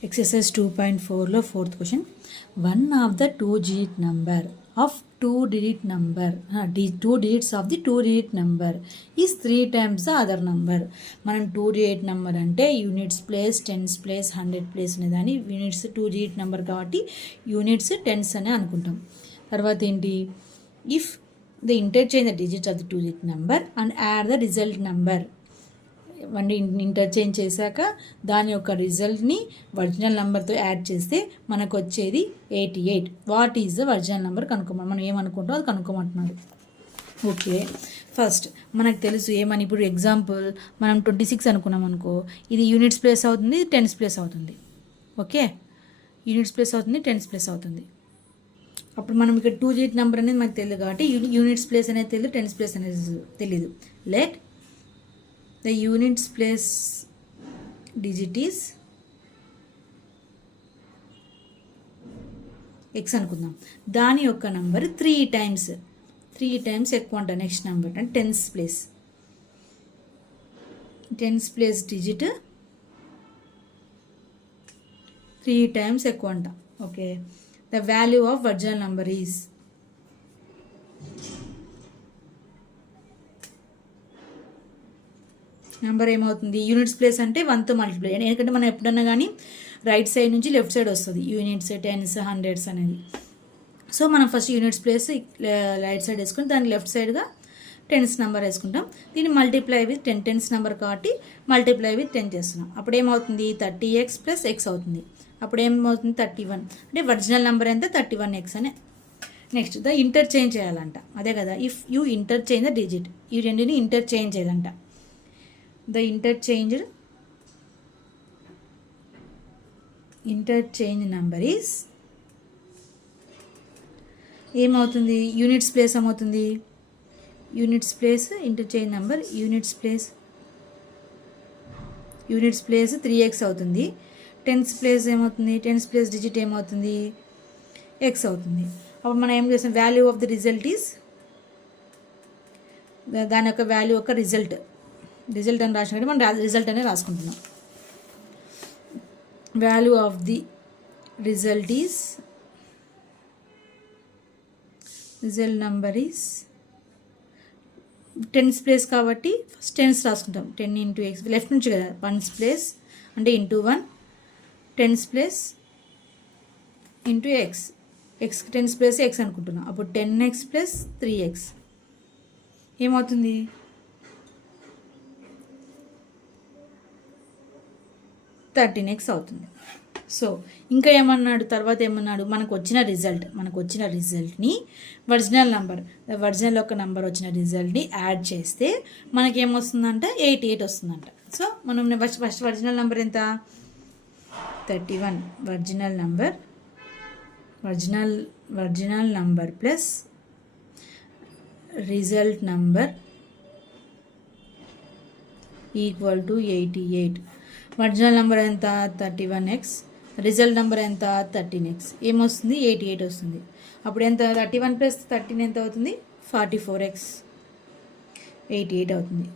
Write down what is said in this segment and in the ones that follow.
Exercise 2.4 fourth question. One of the two-digit number of two-digit number, two digits of the two-digit number is 3 times the other number. మనం 2-digit number అంటే units place tens place 100 place అనే దాన్ని units 2-digit number కాబట్టి units tense అని అనుకుంటాం. తర్వాత ఏంటి, if the interchange the digits of the 2-digit number and add the result number. One interchange చేశాక దాని యొక్క రిజల్ట్ని ఒరిజినల్ నెంబర్తో యాడ్ చేస్తే మనకు వచ్చేది 88. What is the original number కనుక్కోమని మనం ఏమనుకుంటాం అది కనుక్కోమంటున్నారు. ఓకే, ఫస్ట్ మనకు తెలుసు ఏమని, ఇప్పుడు ఎగ్జాంపుల్ మనం 26 అనుకున్నాం అనుకో, ఇది యూనిట్స్ ప్లేస్ అవుతుంది, టెన్స్ ప్లేస్ అవుతుంది. ఓకే, యూనిట్స్ ప్లేస్ అవుతుంది, టెన్స్ ప్లేస్ అవుతుంది. అప్పుడు మనం ఇక్కడ 2-digit నెంబర్ అనేది మనకు తెలియదు కాబట్టి యూనిట్స్ ప్లేస్ అనేది తెలియదు, టెన్స్ ప్లేస్ అనేది తెలీదు. Let the units place digit is x అనుకుందాం. దాని యొక్క నంబర్ 3 టైమ్స్ ఎక్కువ అంట. నెక్స్ట్ నెంబర్ అంటే టెన్స్ ప్లేస్ డిజిట్ 3 టైమ్స్ ఎక్కువ అంట. Okay, the value of original number is number ఏమవుతుంది, యూనిట్స్ ప్లేస్ అంటే 1తో మల్టిప్లై. ఎందుకంటే మనం ఎప్పుడన్నా కానీ రైట్ సైడ్ నుంచి లెఫ్ట్ సైడ్ వస్తుంది యూనిట్స్, టెన్స్, హండ్రెడ్స్ అనేది. సో మనం first units place right side వేసుకుని దానికి లెఫ్ట్ సైడ్గా టెన్స్ నెంబర్ వేసుకుంటాం. దీన్ని మల్టిప్లై విత్ 10 టెన్స్ నెంబర్ కాబట్టి మల్టిప్లై విత్ 10 చేస్తున్నాం. అప్పుడు ఏమవుతుంది, 30x ప్లస్ ఎక్స్ అవుతుంది. అప్పుడు ఏమవుతుంది 31. అంటే ఒరిజినల్ నెంబర్ ఎంత 31x అనే. నెక్స్ట్ ద ఇంటర్చేంజ్ చేయాలంట. అదే కదా, if you interchange the digit, ఈ రెండుని ఇంటర్చేంజ్ చేయాలంట. The interchange number is ఏమవుతుంది, యూనిట్స్ ప్లేస్ ఏమవుతుంది, units place interchange number units place 3x అవుతుంది. టెన్స్ ప్లేస్ ఏమవుతుంది, టెన్స్ ప్లేస్ డిజిట్ ఏమవుతుంది, x అవుతుంది. అప్పుడు మనం ఏం చేస్తాం, value of the result is, దాని యొక్క వాల్యూ యొక్క రిజల్ట్ అని రాసినట్టు మనం రిజల్ట్ అనే రాసుకుంటున్నాం. Value of the result number is tens place కాబట్టి ఫస్ట్ టెన్స్ రాసుకుంటాం. 10 into x లెఫ్ట్ నుంచి కదా, 1's ప్లేస్ అంటే into 1, tens place into x tens place X అనుకుంటున్నాం. అప్పుడు 10x ప్లస్ 3x ఏమవుతుంది, 13x అవుతుంది. సో ఇంకా ఏమన్నాడు, తర్వాత ఏమన్నాడు, మనకు వచ్చిన రిజల్ట్ని ఒరిజినల్ యొక్క నంబర్ వచ్చిన రిజల్ట్ని యాడ్ చేస్తే మనకి ఏమొస్తుందంట, 88 వస్తుందంట. సో మనం ఫస్ట్ ఒరిజినల్ నెంబర్ ఎంత, 31. Original number plus result number equal to 88. Original number ఎంత 31x, రిజల్ట్ నెంబర్ ఎంత 13x, ఏమొస్తుంది 88 వస్తుంది. అప్పుడు ఎంత, 31 ప్లస్ 13 ఎంత అవుతుంది, 44x, 88 అవుతుంది.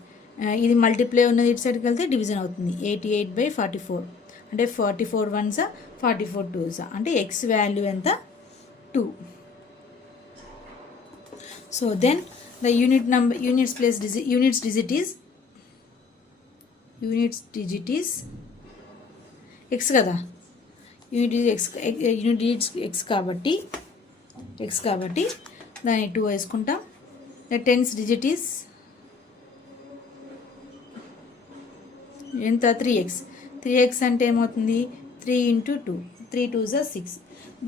ఇది మల్టిప్లై ఉన్నది ఇటు సైడ్కి వెళ్తే డివిజన్ అవుతుంది. 88/44 అంటే 44 1s 44 2s అంటే x వాల్యూ ఎంత 2. So then the units digit is x కదా, యూనిట్ డిజిట్స్ x కాబట్టి దాన్ని 2 వేసుకుంటాం. ద టెన్స్ డిజిట్ ఈజ్ ఎంత, 3x అంటే ఏమవుతుంది, 3 into 2, 3 2s 6.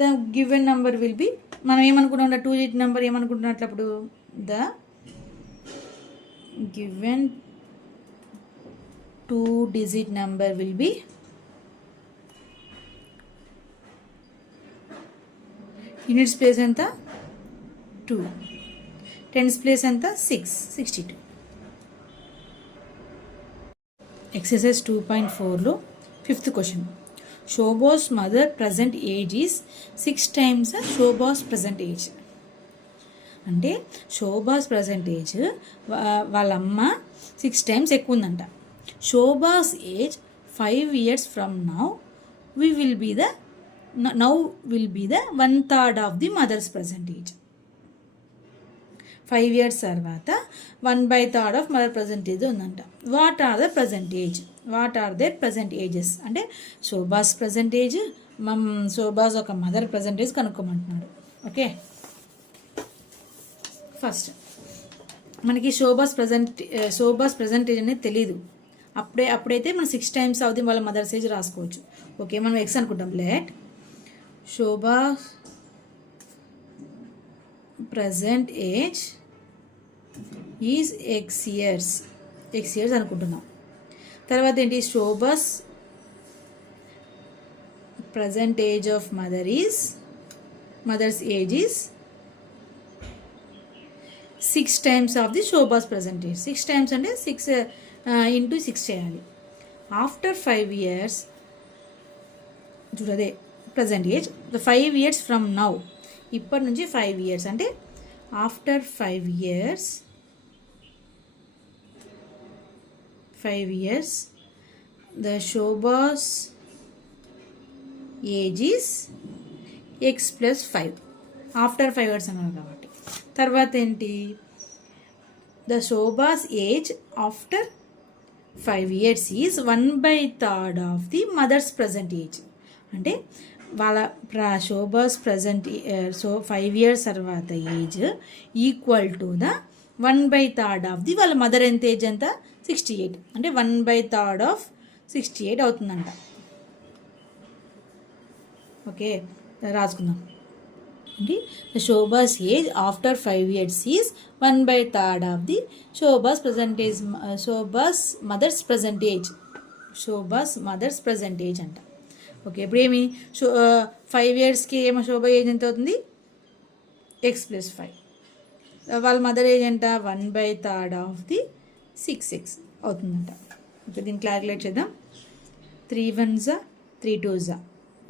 The given number will be, మనం ఏమనుకుంటాం, 2-digit నెంబర్ ఏమనుకుంటున్నట్లు, the given 2-digit number will be units place ఎంత 2, టెన్స్ ప్లేస్ ఎంత 62. ఎక్సర్సైజ్ 2.4లో 5th question. Shobha's mother present age is 6 times Shobha's present age. అంటే శోభాస్ ప్రజెంట్ ఏజ్ వాళ్ళ అమ్మ 6 times ఎక్కువ ఉందంట. Shobha's age 5 years from now we will be the now will be the 1/3 of the mother's present age. 5 years తర్వాత 1/3 of mother percentage ఉందంట. What are the percentage, what are their present ages అంటే Shobha's percentage, Shobha's ఒక mother percentage కనుక్కోమంటున్నాడు. Okay, first మనకి Shobha's percentage అనేది తెలీదు. అప్పుడైతే మనం 6 times అవుతుంది వాళ్ళ మదర్స్ ఏజ్ రాసుకోవచ్చు. ఓకే, మనం ఎక్స్ అనుకుంటాం. Let Shobha's present age is x years అనుకుంటున్నాం. తర్వాత ఏంటి, Shobha's present age of mother's age is 6 times of the Shobha's present age. 6 times అంటే 6 into 6 చేయాలి. ఆఫ్టర్ 5 years చూడదే present age, 5 years from now, ఇప్పటి నుంచి 5 years అంటే after 5 years the Shobha's age is x plus 5. After 5 years అన్నారు కాబట్టి. తర్వాత ఏంటి, the Shobha's age after 5 years is 1/3 of the mother's present age. అంటే వాళ్ళ శోభాస్ ప్రజెంట్ 5 years తర్వాత age equal to the 1/3 of the వాళ్ళ మదర్ ఎంత ఏజ్ ఎంత 68. అంటే 1/3 ఆఫ్ 68 అవుతుందంట. ఓకే, రాసుకుందాం. అంటే Shobha's age after 5 years is 1/3 of the Shobha's mother's present age అంట. ఓకే, ఇప్పుడు ఏమి 5 yearsకి ఏమో శోభ ఏజ్ ఎంత అవుతుంది, ఎక్స్ ప్లస్ 5. వాళ్ళ మదర్ ఏజ్ ఎంత 1/3 ఆఫ్ ది 6x అవుతుందంట. ఓకే, దీన్ని క్యాలిక్యులేట్ చేద్దాం. 3 1s 3 2s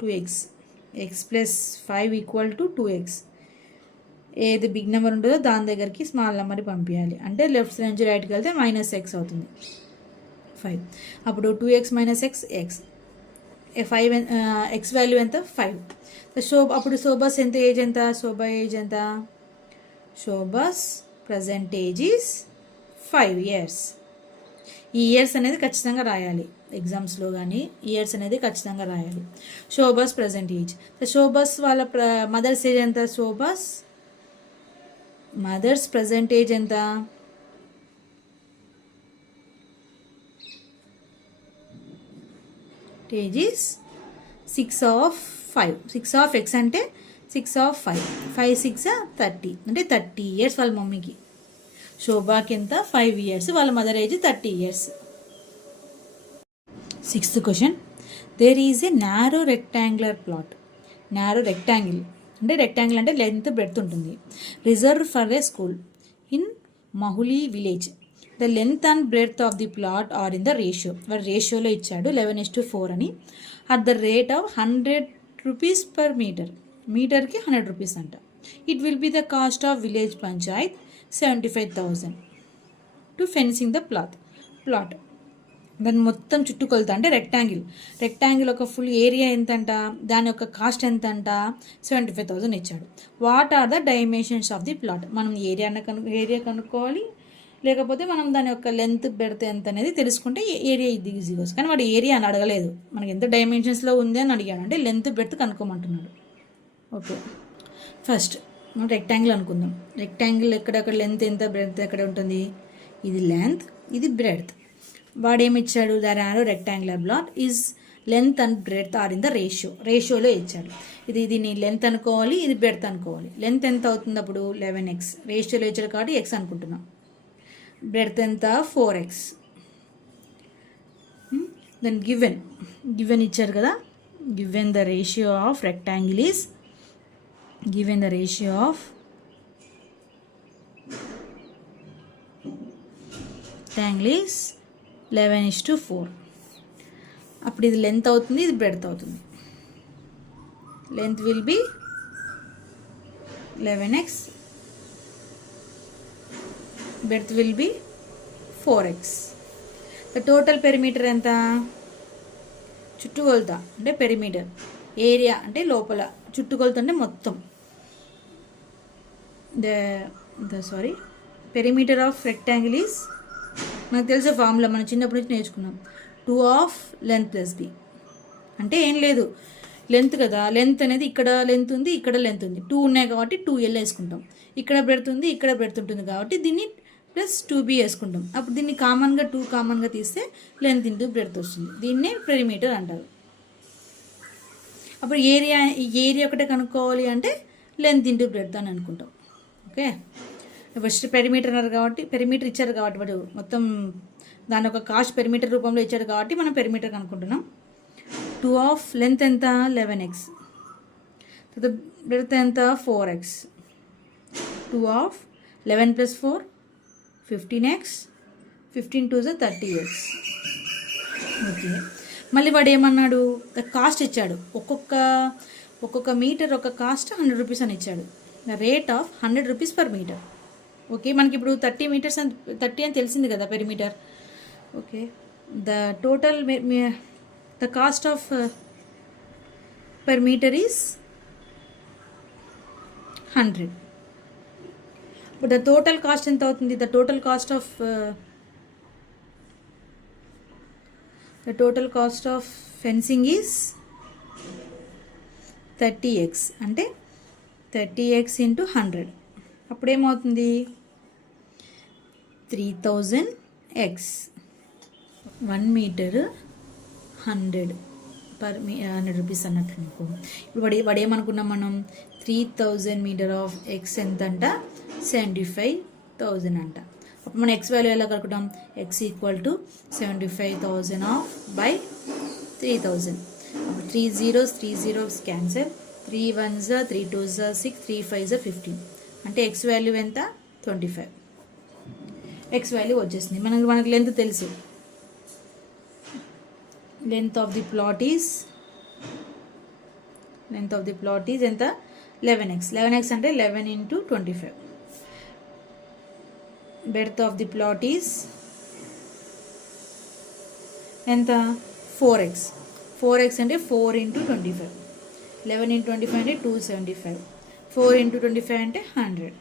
2x, X plus 5 equal to 2x. ఏది బిగ్ నెంబర్ ఉంటుందో దాని దగ్గరికి స్మాల్ నెంబర్ పంపించాలి. అంటే లెఫ్ట్ నుంచి రైట్కి వెళ్తే -x అవుతుంది 5. అప్పుడు 2x - x x 5 X value ఎంత 5. అప్పుడు శోభాస్ ఎంత ఏజ్ ఎంత, శోభాస్ ప్రజెంట్ ఏజ్ ఈజ్ 5 years. ఈ ఇయర్స్ అనేది ఖచ్చితంగా రాయాలి ఎగ్జామ్స్లో, కానీ ఇయర్స్ అనేది ఖచ్చితంగా రాయాలి. శోభాస్ ప్రజెంట్ ఏజ్, శోభాస్ వాళ్ళ మదర్స్ ఏజ్ ఎంత, శోభాస్ మదర్స్ ప్రజెంట్ ఏజ్ ఎంత, age is 6 of 5. 6 of x అంటే 6 of 5. 5 6 30 అంటే 30 years వాళ్ళ మమ్మీకి. శోభాకి ఎంత 5 years, వాళ్ళ mother age 30 years. 6th question, there is a narrow rectangular plot. Narrow rectangle అంటే లెంత్ బ్రెడ్త్ ఉంటుంది. Reserve for a school in Mahuli village. The length and breadth of the plot are in the ratio. వాడు రేషియోలో ఇచ్చాడు 11:4 అని. At the rate of 100 rupees per meter. మీటర్కి 100 rupees అంట. It will be the cost of village panchayat 75,000 to fencing the plot. దాన్ని మొత్తం చుట్టుకొలత అంటే రెక్టాంగిల్ ఒక ఫుల్ ఏరియా ఎంతంట, దాని యొక్క కాస్ట్ ఎంతంట 75,000 ఇచ్చాడు. What are the dimensions of the plot. మనం ఏరియా కనుక్కోవాలి, లేకపోతే మనం దాని యొక్క లెంత్ పెడితే ఎంత అనేది తెలుసుకుంటే ఏరియా ఇది ఈజీగా వస్తుంది. కానీ వాడు ఏరియా అని అడగలేదు, మనకి ఎంత డైమెన్షన్స్లో ఉంది అని అడిగాడు. అంటే లెంత్ బెడ్త్ కనుక్కోమంటున్నాడు. ఓకే, ఫస్ట్ మనం రెక్టాంగిల్ అనుకుందాం. రెక్టాంగిల్ ఎక్కడెక్కడ లెంత్ ఎంత బ్రెడ్త్ ఎక్కడ ఉంటుంది, ఇది లెంత్ ఇది బ్రెడ్త్. వాడు ఏమి ఇచ్చాడు, the narrow rectangular plot is length and breadth are in the రేషియోలో ఇచ్చాడు. దీన్ని లెంత్ అనుకోవాలి, ఇది బ్రెడ్త్ అనుకోవాలి. లెంత్ ఎంత అవుతుంది అప్పుడు 11x, రేషియోలో ఇచ్చాడు కాబట్టి x అనుకుంటున్నాం. బ్రెడ్త్ ఎంత 4x. దెన్ గివెన్ ఇచ్చారు కదా, given the ratio of rectangle is 11:4. అప్పుడు ఇది లెంత్ అవుతుంది, ఇది బ్రెడ్త్ అవుతుంది. Length will be 11x, breadth will be 4x. The total perimeter ఎంత చుట్టుకొలత అంటే పెరిమీటర్, ఏరియా అంటే లోపల, చుట్టుకొలత అంటే మొత్తం. పెరిమీటర్ ఆఫ్ రెక్టాంగిల్ ఈజ్, మనకు తెలిసే ఫార్ములా మనం చిన్నప్పటి నుంచి నేర్చుకున్నాం, 2 ఆఫ్ లెంత్ ప్లస్ బి. అంటే ఏం లేదు, లెంత్ కదా, లెంత్ అనేది ఇక్కడ లెంత్ ఉంది, ఇక్కడ లెంత్ ఉంది, 2 ఉన్నాయి కాబట్టి 2L వేసుకుంటాం. ఇక్కడ పెడుతుంది, ఇక్కడ పెడుతుంటుంది కాబట్టి దీన్ని ప్లస్ 2B వేసుకుంటాం. అప్పుడు దీన్ని కామన్గా 2 కామన్గా తీస్తే లెంత్ ఇంటూ బ్రెడ్త్ వస్తుంది. దీన్నే పెరిమీటర్ అంటారు. అప్పుడు ఏరియా ఒకటే కనుక్కోవాలి అంటే లెంత్ ఇంటూ బ్రెడ్త్ అని అనుకుంటాం. ఓకే, ఫస్ట్ పెరిమీటర్ అన్నారు కాబట్టి, పెరిమీటర్ ఇచ్చారు కాబట్టి వాడు మొత్తం దాని ఒక కాస్ట్ పెరిమీటర్ రూపంలో ఇచ్చాడు కాబట్టి మనం పెరిమీటర్ కనుక్కుంటున్నాం. 2 ఆఫ్ లెంత్ ఎంత 11x, బ్రెడ్త్ ఎంత 4x. 2 of 11 + 4 15x, 15 2 = 30x. Okay, మళ్ళీ వాడు ఏమన్నాడు, కాస్ట్ ఇచ్చాడు, ఒక్కొక్క మీటర్ ఒక కాస్ట్ 100 రూపీస్ అని ఇచ్చాడు. The rate of 100 rupees per metre. Okay, మనకి ఇప్పుడు 30 మీటర్స్ 30 అని తెలిసింది కదా perimeter. Okay, the total the cost of per meter is 100. But the total cost ఎంత అవుతుంది, the total cost of fencing is 30x, అంటే 30x into 100. అప్పుడేమవుతుంది 3000x. 1 metre 100 rupees అన్నట్టు అనుకో. ఇప్పుడు వాడు ఏమనుకున్నాం మనం, 3000 మీటర్ ఆఫ్ ఎక్స్ ఎంత అంట 75,000 అంట. అప్పుడు మనం ఎక్స్ వాల్యూ ఎలా కలుపుకుంటాం, x equal to 75,000 of by 3000. అప్పుడు 3 zeros cancel, 3 1s 3 2s 6 3 5s 15. అంటే ఎక్స్ వాల్యూ ఎంత 25. ఎక్స్ వాల్యూ వచ్చేసింది. మనకు లెంత్ తెలుసు, length of the plot is ఎంత 11x. 11x అంటే 11 into 25. breadth of the plot is ఎంత 4x. 4x అంటే 4 into 25. 11 into 25 అంటే 275. 4 into 25 అంటే 100.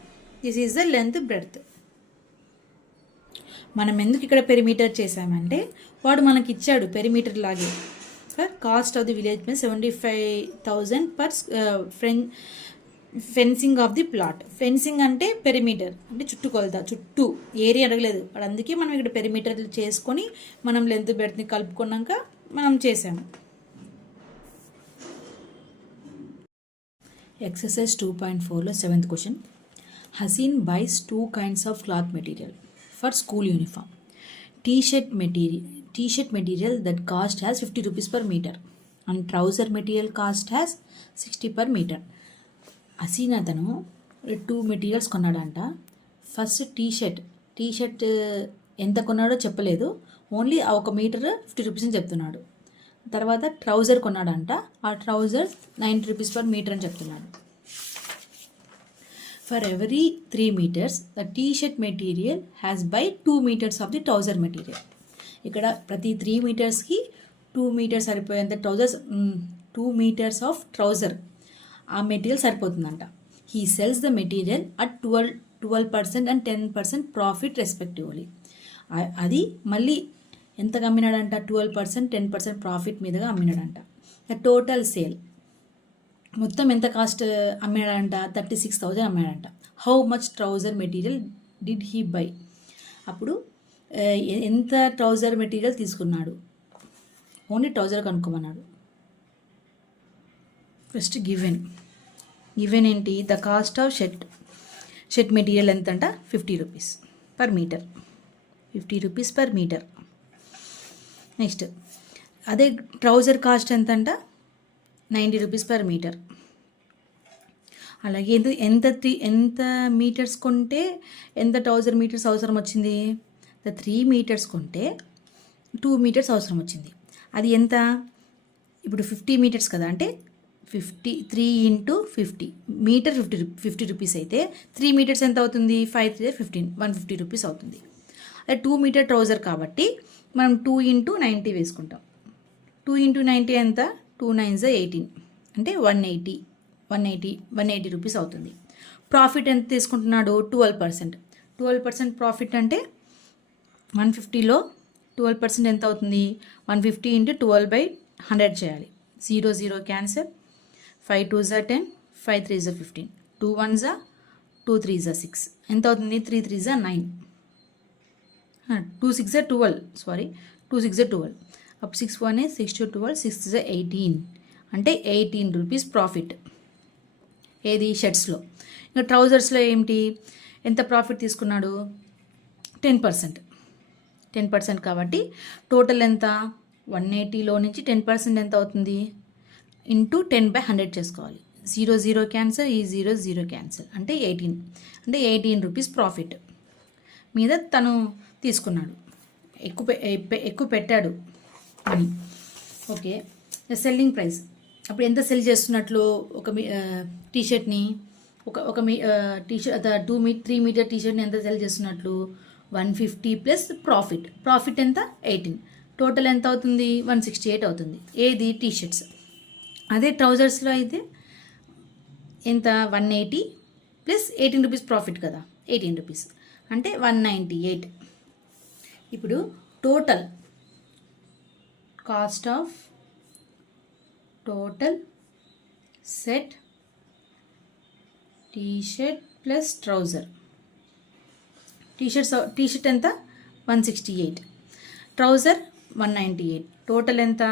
This is the length breadth. మనం ఎందుకు ఇక్కడ పెరిమీటర్ చేసామంటే వాడు మనకి ఇచ్చాడు పెరిమీటర్ లాగే. కాస్ట్ ఆఫ్ ది విలేజ్ మీద 75,000 per fencing of the plot. Fencing అంటే పెరిమీటర్ అంటే చుట్టుకొలత, చుట్టూ ఏరియా అడగలేదు వాడు. అందుకే మనం ఇక్కడ పెరిమీటర్ చేసుకొని మనం లెంత్ బెడ్త్ని కలుపుకున్నాక మనం చేసాము. ఎక్సర్సైజ్ 2.4లో 7th question. Haseen buys 2 kinds of cloth material for school uniform. T-shirt material that cost has 50 rupees per meter and trouser material cost has 60 per meter. Haseen అతను 2 మెటీరియల్స్ కొన్నాడంట. ఫస్ట్ టీషర్ట్ ఎంత కొన్నాడో చెప్పలేదు, ఓన్లీ ఆ 1 metre 50 rupees అని చెప్తున్నాడు. తర్వాత trouser కొన్నాడంట, ఆ ట్రౌజర్ 90 రూపీస్ పర్ మీటర్ అని చెప్తున్నాడు. For every 3 meters, the t-shirt material has by 2 meters of the trouser material. ఇక్కడ ప్రతి 3 మీటర్స్కి 2 మీటర్స్ సరిపోయేంత ట్రౌజర్స్, 2 meters ఆఫ్ ట్రౌజర్ ఆ మెటీరియల్ సరిపోతుందంట. He sells the material at 12% and 10% profit respectively. అది మళ్ళీ ఎంతగా అమ్మినాడంట, 12% 10% ప్రాఫిట్ మీదుగా అమ్మినాడంట. ద టోటల్ సేల్ మొత్తం ఎంత కాస్ట్ అమ్మాడంట, 36,000 అమ్మాడంట. How much trouser material did he buy. అప్పుడు ఎంత ట్రౌజర్ మెటీరియల్ తీసుకున్నాడు, ఓన్లీ ట్రౌజర్ కనుక్కోమన్నాడు. ఫస్ట్ గివెన్ ఏంటి, the cost of shirt material ఎంత అంట 50 rupees per meter. 50 rupees per meter. Next అదే ట్రౌజర్ కాస్ట్ ఎంత అంట 90 రూపీస్ పర్ మీటర్. అలాగే ఎంత మీటర్స్ కొంటే ఎంత ట్రౌజర్ మీటర్స్ అవసరం వచ్చింది, 3 మీటర్స్ కొంటే 2 మీటర్స్ అవసరం వచ్చింది. అది ఎంత, ఇప్పుడు 50 మీటర్స్ కదా, అంటే 3 into 50 మీటర్ 50 రూపీస్ అయితే 3 మీటర్స్ ఎంత అవుతుంది, 5 3 15 150 రూపీస్ అవుతుంది. అదే 2 మీటర్ ట్రౌజర్ కాబట్టి మనం 2 into 90 వేసుకుంటాం. 2 ఇంటూ 90 ఎంత, 2 9s 18 అంటే 180 రూపీస్ అవుతుంది. ప్రాఫిట్ ఎంత తీసుకుంటున్నాడు, 12%. 12% ప్రాఫిట్ అంటే 150లో 12% ఎంత అవుతుంది, 150 ఇంటూ 12/100 చేయాలి. 0 0 cancel, 5 2s 10, 5 3s 15, 2 1s 2 3s 6 ఎంత అవుతుంది, 3 3s 9, 2 6 12, సారీ 2 6 12, అప్పుడు 6 1 6 2 12, 6 18 అంటే 18 రూపీస్ ప్రాఫిట్. ఏది, షర్ట్స్లో. ఇంకా ట్రౌజర్స్లో ఏమిటి, ఎంత ప్రాఫిట్ తీసుకున్నాడు, 10% కాబట్టి టోటల్ ఎంత, 180లో నుంచి 10% ఎంత అవుతుంది, ఇంటూ 10/100 చేసుకోవాలి. 0 0 క్యాన్సల్, ఈ 0 0 క్యాన్సల్ అంటే 18 అంటే 18 రూపీస్ ప్రాఫిట్ మీద తను తీసుకున్నాడు, ఎక్కువ పెట్టాడు అని. ఓకే, సెల్లింగ్ ప్రైస్ అప్పుడు ఎంత సెల్ చేస్తున్నట్లు, ఒక టీషర్ట్ని ఒక టీషర్ట్ 3 మీటర్ టీషర్ట్ని ఎంత సెల్ చేస్తున్నట్లు, 150 ప్లస్ ప్రాఫిట్ ఎంత, 18, టోటల్ ఎంత అవుతుంది, 168 అవుతుంది. ఏది, టీషర్ట్స్. అదే ట్రౌజర్స్లో అయితే ఎంత, 180 ప్లస్ 18 రూపీస్ ప్రాఫిట్ కదా, 18 రూపీస్ అంటే 198. ఇప్పుడు total cost of total set T-shirt plus trouser. T-shirt ఎంత, 168, ట్రౌజర్ 198, టోటల్ ఎంత,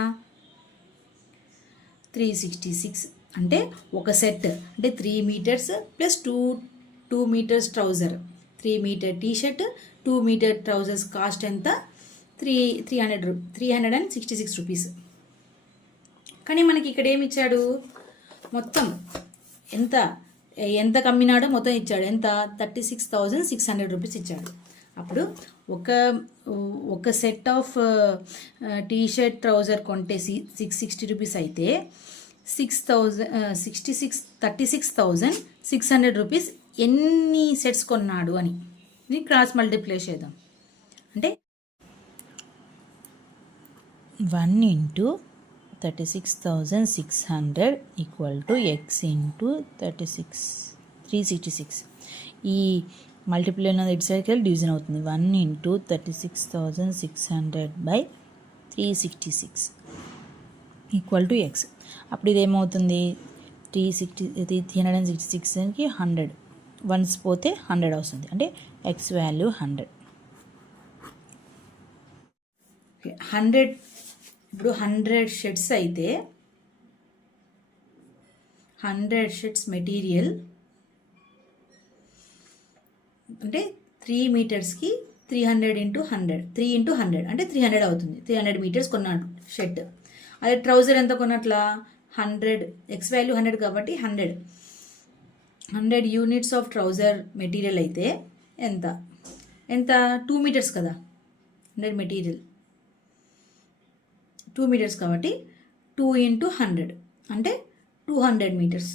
366. అంటే ఒక సెట్ అంటే 3 metres plus 2 metres trouser, 3 metre T-shirt 2 metre trousers cost ఎంత, 366 రూపీస్. కానీ మనకి ఇక్కడ ఏమి ఇచ్చాడు, మొత్తం ఎంత కమ్మినాడో మొత్తం ఇచ్చాడు, ఎంత, 36,600 రూపీస్ ఇచ్చాడు. అప్పుడు ఒక సెట్ ఆఫ్ టీషర్ట్ ట్రౌజర్ కొంటే 660 రూపీస్ అయితే 36,600 రూపీస్ ఎన్ని సెట్స్ కొన్నాడు అని క్రాస్ మల్టిప్లై చేద్దాం. అంటే 1 into 36,600 equal to X into 366. ఈ మల్టిప్లై అనేది ఇటు సైడ్కి వెళ్ళి డివిజన్ అవుతుంది. 1 into 36,600 by 366 equal to X. అప్పుడు ఇదేమవుతుంది, 366కి 100 వన్స్ పోతే 100 వస్తుంది, అంటే ఎక్స్ వాల్యూ 100. ఇప్పుడు 100 షర్ట్స్ అయితే 100 షర్ట్స్ మెటీరియల్ అంటే 3 మీటర్స్కి 300 ఇంటూ 100, 3 ఇంటూ 100 అంటే 300 అవుతుంది. 300 మీటర్స్ కొన్నాడు షర్ట్. అదే ట్రౌజర్ ఎంత కొన్నట్లా, 100, ఎక్స్ వాల్యూ 100 కాబట్టి 100 యూనిట్స్ ఆఫ్ ట్రౌజర్ మెటీరియల్ అయితే ఎంత 2 మీటర్స్ కదా, 100 మెటీరియల్ 2 మీటర్స్ కాబట్టి 2 ఇంటూ 100 అంటే 200 మీటర్స్.